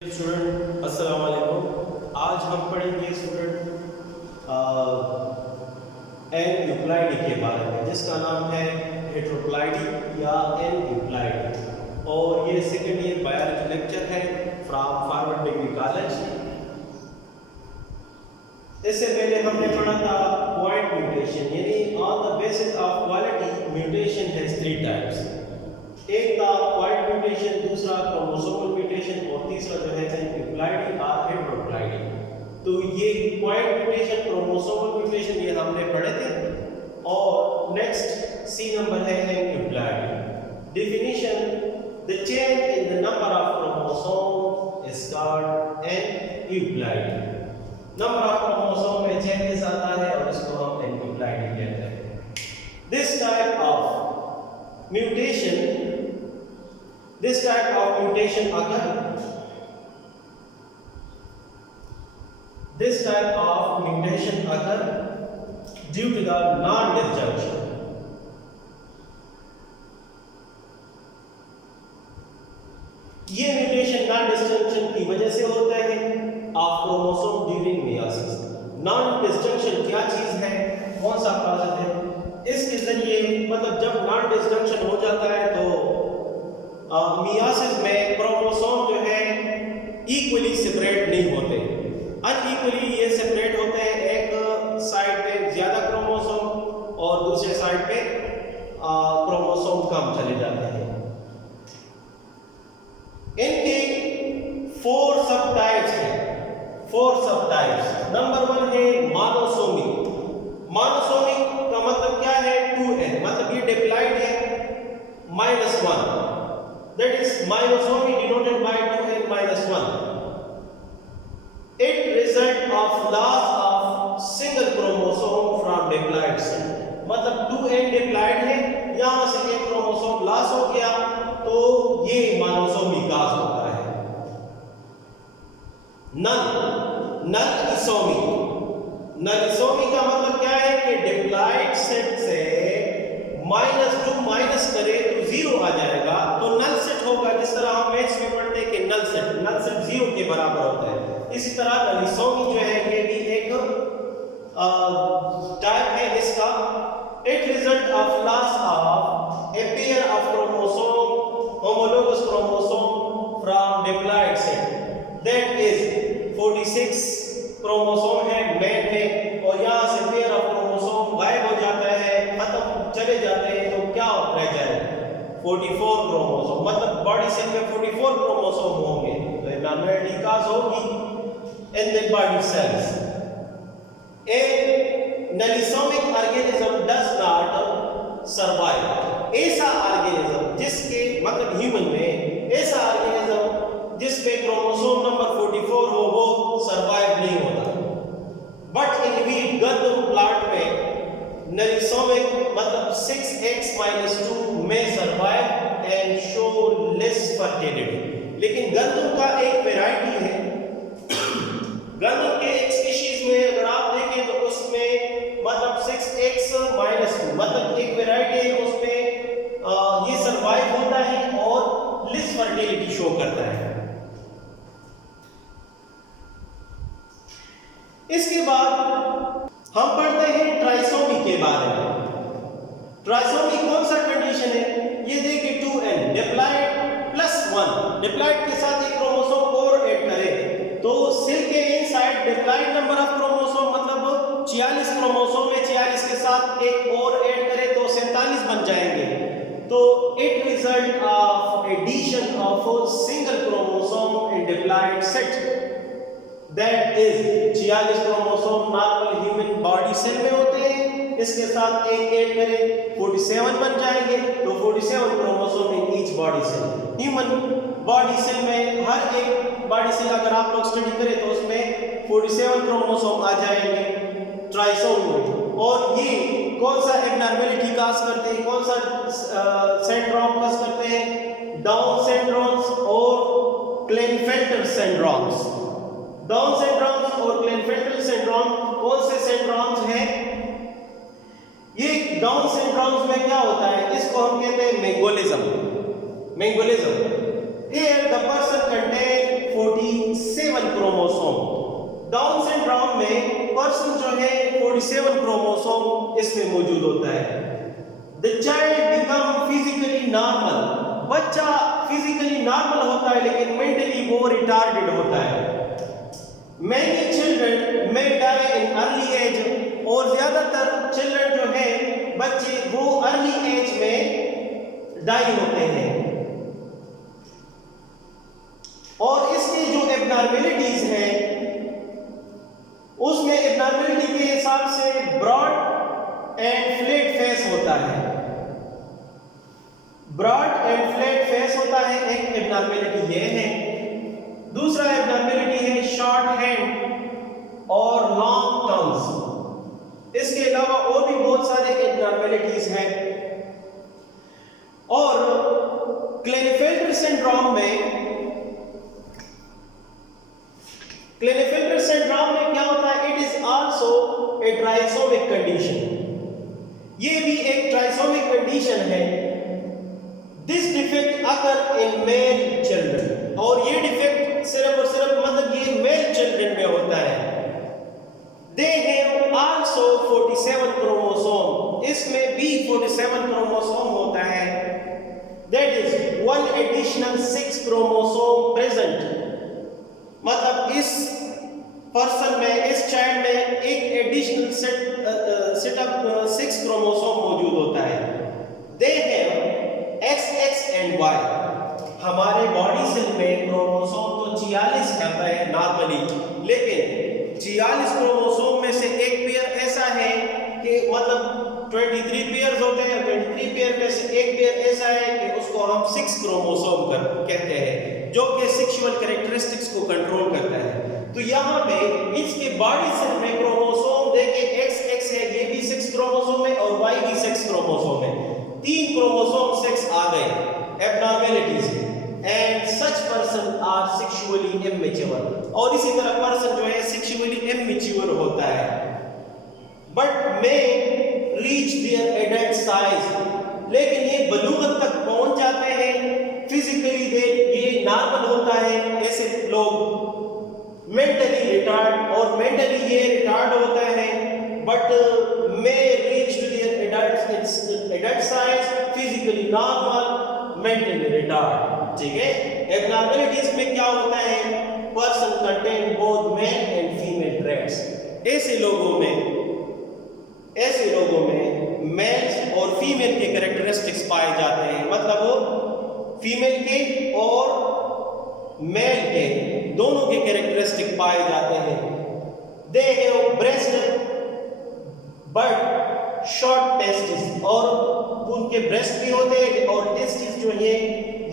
Student अस्सलाम वालेकुम। आज हम पढ़ेंगे स्टूडेंट एन यूक्लाइडी के बारे में, जिसका नाम है हेट्रोक्लाइडी या एन यूक्लाइडी, और ये सेकेंड ईयर बायोलॉजी लेक्चर है फ्रॉम फॉरवर्ड डिग्री कॉलेज। इससे पहले हमने पढ़ा था पॉइंट म्यूटेशन, यानी on the basis of quality mutation has three types. एक था पॉइंट म्यूटेशन, दूसरा क्रोमोसोमल म्यूटेशन, और तीसरा जो है यूक्लाइडी या हेट्रोक्लाइडी। तो ये पॉइंट म्यूटेशन, क्रोमोसोमल म्यूटेशन ये हमने पढ़े थे। और नेक्स्ट सी नंबर है euploidy. Definition: the change in the number of chromosome is called aneuploidy. Number of chromosome में चेंजेस आता है और इसको हम एन यूक्लाइडी कहते हैं। This type of mutation occur. This type of mutation occur due to the non-disjunction. ये mutation non-disjunction की वजह से होता है of chromosome during meiosis. non-disjunction क्या चीज है, कौन सा प्रोसेस है? इसके जरिए मतलब जब non-disjunction हो जाता है तो मियोसिस में क्रोमोसोम जो है इक्वली सेपरेट नहीं होते, अनइक्वली ये सेपरेट होते हैं। एक साइड पे ज्यादा क्रोमोसोम और दूसरे साइड पे क्रोमोसोम कम चले जाते हैं। इनके फोर सब टाइप्स हैं। नंबर 1 है मोनोसोमिक। मोनोसोमिक का मतलब क्या है? 2n, मतलब ये डिप्लॉइड है -1, that is monosomy denoted by 2n minus 1. It result of loss of single chromosome from diploid cell, मतलब 2n डिप्लॉइड है, यहां से एक क्रोमोसोम लॉस हो गया तो ये मोनोसोमी काज होता है। नल इसोमी का मतलब क्या है कि डिप्लॉइड सेट से -2 माइनस करे तो 0 आ जाएगा, तो नल सेट होगा। जिस तरह हम मैथ्स में पढ़ते हैं कि नल सेट 0 के बराबर होता है, इसी तरह नलिसोमी जो है ये भी एक टाइप है इसका। It result of loss of a pair of chromosome, homologous chromosome from diploid set, that is 46 chromosome है मेल में, और यहां से पेयर ऑफ क्रोमोसोम गायब हो जाता है, खत्म चले जाते हैं, तो क्या रह जाए? 44 क्रोमोसोम, मतलब बॉडी सेल में 44 क्रोमोसोम होंगे, तो एबनॉर्मलिटी काज होगी in the body cells. A nullisomic organism does not survive. ऐसा ऑर्गेनिज्म जिसके मतलब ह्यूमन में ऐसा ऑर्गेनिज्म जिसमें क्रोमोसोम नंबर 44 हो वो सर्वाइव नहीं होता। बट इन वीट गंदम प्लांट में नलिसोमिक मतलब 6x-2 में survive and show less fertility. लेकिन गंदम का एक वैरायटी है, गंदम के एक स्पीशीज में अगर आप देखें तो उसमें मतलब 6x-2 मतलब एक वैरायटी है, उसमें ये सर्वाइव होता है और लेस फर्टिलिटी शो करता है। इसके बाद हम पढ़ते हैं ट्राइसोमी के बारे में। ट्राइसोमी कौन सा कंडीशन है? ये देखिए 2n डिप्लॉइड +1, डिप्लॉइड के साथ एक क्रोमोसोम और ऐड करें तो सेल के inside diploid number of chromosome मतलब 46 क्रोमोसोम है, 46 के साथ एक और ऐड करें तो 47 बन जाएंगे। तो it result of addition of single chromosome in diploid set, that is 46 chromosome normal human body cell में होते हैं, इसके साथ एक ऐड करें 47 बन जाएंगे, तो 47 chromosome in each body cell. Human body cell में हर एक बॉडी सेल अगर आप लोग स्टडी करें तो उसमें 47 क्रोमोसोम आ जाएंगे ट्राइसोमी। और ये कौन सा एबनॉर्मलिटी काज करते हैं, कौन सा सिंड्रोम काज करते हैं? डाउन सिंड्रोम्स और क्लेनफेल्टर सिंड्रोम्स। डाउन सिंड्रोम्स और क्लेनफेल्टर सिंड्रोम कौन से सिंड्रोम्स हैं? ये डाउन सिंड्रोम्स में क्या होता है, इसको हम कहते हैं मेंगोलिज्म। Here the person contain 40 में पर्सन जो है 47 क्रोमोसोम इसमें मौजूद होता है। The child become physically normal, बच्चा फिजिकली नॉर्मल होता है लेकिन मेंटली वो रिटार्डेड होता है। Many children may die in early age, और ज्यादातर चिल्ड्रन जो है बच्चे वो अर्ली एज में डाई होते हैं। और इसकी जो एबनॉर्मेलिटीज हैं उसमें एबनॉर्मेलिटी के हिसाब से ब्रॉड एंड फ्लैट फेस होता है। ब्रॉड एंड फ्लैट फेस होता है, एक एबनॉर्मेलिटी ये है। दूसरा एबनॉर्मेलिटी है शॉर्ट हैंड और लॉन्ग टर्म्स। इसके अलावा और भी बहुत सारे एबनॉर्मेलिटीज हैं। और क्लेनेफेल्टर सिंड्रोम में क्या होता है? It is also a trisomic condition. ये भी एक ट्राइसोमिक कंडीशन है। This defect occur in male children, और ये डिफेक्ट सिर्फ और सिर्फ मतलब ये मेल चिल्ड्रन में होता है। दे हैव आल्सो 47 क्रोमोसोम, इसमें भी 47 क्रोमोसोम होता है। That is 1 additional 6 chromosome present, मतलब इस पर्सन में, इस चाइल्ड में एक एडिशनल सेट ऑफ 6 क्रोमोसोम मौजूद होता है। They have XX and Y। हमारे बॉडी सेल में क्रोमोसोम तो 46 आता है नॉर्मली, लेकिन 46 क्रोमोसोम में से एक पेयर ऐसा है कि मतलब 23 पेयर्स होते हैं। 23 पेयर में से एक पेयर ऐसा है कि उसको हम 6 क्रोमोसोम कहते हैं, जो कि सेक्सुअल कैरेक्टरिस्टिक्स को कंट्रोल करता है। तो यहाँ पे इसके बॉडी सेल में क्रोमोसोम देखें, XX है, ये भी 6 क्रोमोसोम है और Y भी 6 क्रोमोसोम है। 3 क्रोमोसोम 6 आ गए abnormalities, and such person are sexually immature. और इसी तरह पर्सन जो है सेक्सुअली इमैच्योर होता है, but may reach their adult size, लेकिन ये बलूगत तक पहुंच जाते हैं। फिजिकली ये नॉर्मल होता है ऐसे लोग। मेंटली रिटार्ड, और मेंटली ये रिटार्ड होता है, but may reach to their adult size, physically normal, mentally retard. ठीक है। एबनॉर्मेलिटीज में क्या होता है? Person contain both male and female traits. ऐसे लोगों में मेल और फीमेल के कैरेक्टरिस्टिक्स पाए जाते हैं, मतलब वो फीमेल के और मेल के दोनों के कैरेक्टरिस्टिक पाए जाते हैं। They have breast but short testis, और उनके ब्रेस्ट भी होते हैं और टेस्टिस जो है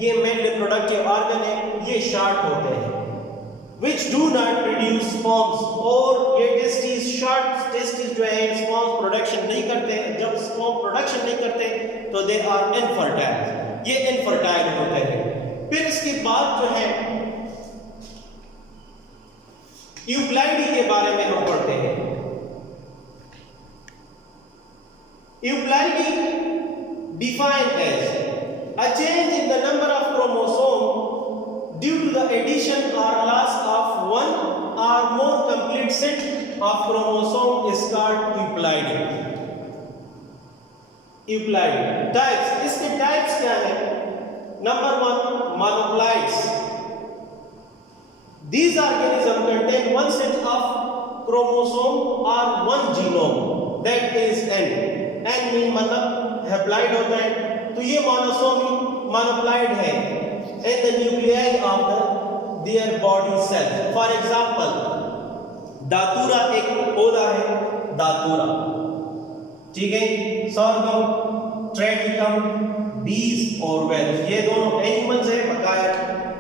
ये मेल रिप्रोडक्टिव ऑर्गन है, ये शॉर्ट होते हैं। which do not produce sperms, और ये टेस्टिस, शॉर्ट टेस्टिस जो है स्पर्म प्रोडक्शन नहीं करते। जब स्पर्म प्रोडक्शन नहीं करते तो दे आर इनफर्टाइल, ये इनफर्टाइल होते हैं। फिर इसके बाद जो है यूप्लाइडी के बारे में हम पढ़ते हैं। Euploidy defined as a change in the number of chromosome due to the addition or loss of one or more complete set of chromosome is called euploidy. Euploidy types, इसके types क्या है? Number 1, monoploids. These organisms contain one set of chromosome or one genome, that is N. N mean मतलब haploid होता है, तो ये मोनोप्लॉइड है in the nuclei of their body cell. For example, दातूरा एक पौधा है, दातूरा, ठीक है। sorghum, triticum, bees और वेल्स, ये दोनों एनिमल्स हैं, बकाया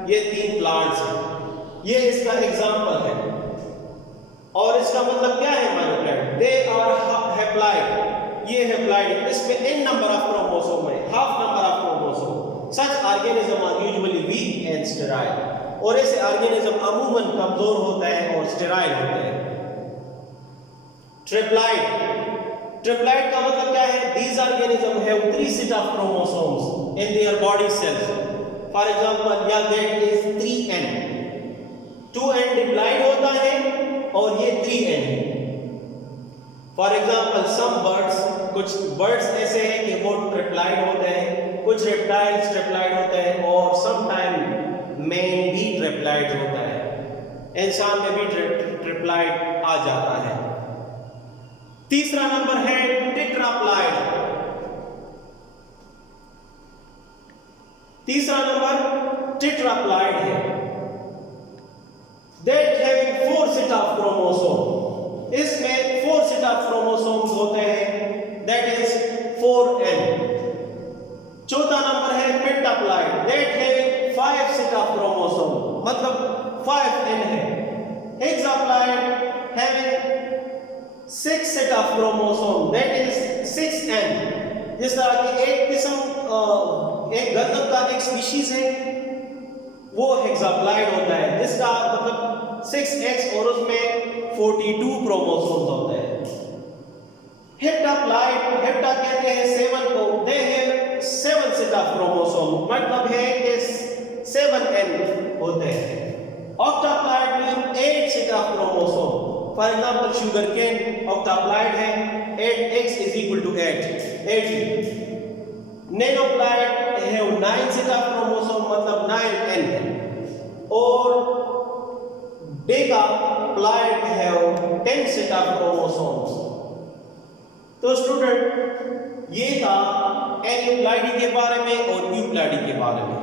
ये 3 प्लांट्स हैं। ये इसका एग्जांपल है। और इसका मतलब क्या है? मोनोप्लॉइड। दे आर हैप्लॉइड, ये हैप्लॉइड, इसमें n नंबर ऑफ क्रोमोसोम है, half number of chromosome. Such organism are usually weak and sterile, और ऐसे ऑर्गेनिज्म अमूमन कमजोर होता है और स्टेराइल होते हैं। ट्रिप्लॉइड का मतलब क्या है? These organism have 3 set of chromosomes in their body cells. For example, या that is 3n। 2n diploid होता है और ये 3n है। फॉर एग्जाम्पल सम बर्ड्स, कुछ बर्ड्स ऐसे हैं कि वो ट्रिप्लाइड होते हैं, कुछ रेप्टाइल्स ट्रिप्लाइड होते हैं और सम टाइम मैन भी ट्रिप्लाइड होता है, इंसान में भी ट्रिप्लाइड आ जाता है। तीसरा नंबर है टेट्राप्लाइड। तीसरा नंबर टेट्राप्लाइड है, that having 4 set of chromosome. इसमें 4 सेट ऑफ क्रोमोसोम्स होते हैं, दैट इज 4n। चौथा नंबर है pentaploid, that having 5 set of chromosome, मतलब 5n है। Hexaploid having 6 set of chromosome, that is 6n। जिस तरह की एक किस्म एक गंधम का एक स्पीशीज है वो हेक्साप्लाइड होता है, जिसका मतलब 6x और उसमें 42 क्रोमोसोम्स होते हैं। हेप्टाप्लाइड, हेप्टा कहते हैं 7 को, they have 7 set of chromosome, मतलब है कि 7n होते हैं। ऑक्टाप्लाइड में 8 set of chromosome, for example sugar cane octaploid है, 8x = 8। नैनोप्लाइड है 9 सेट ऑफ क्रोमोसोम, मतलब 9n है। और डेकाप्लाइड है 10 सेट ऑफ क्रोमोसोम्स। तो स्टूडेंट ये था एनिप्लाइडी के बारे में और यूप्लाइडी के बारे में।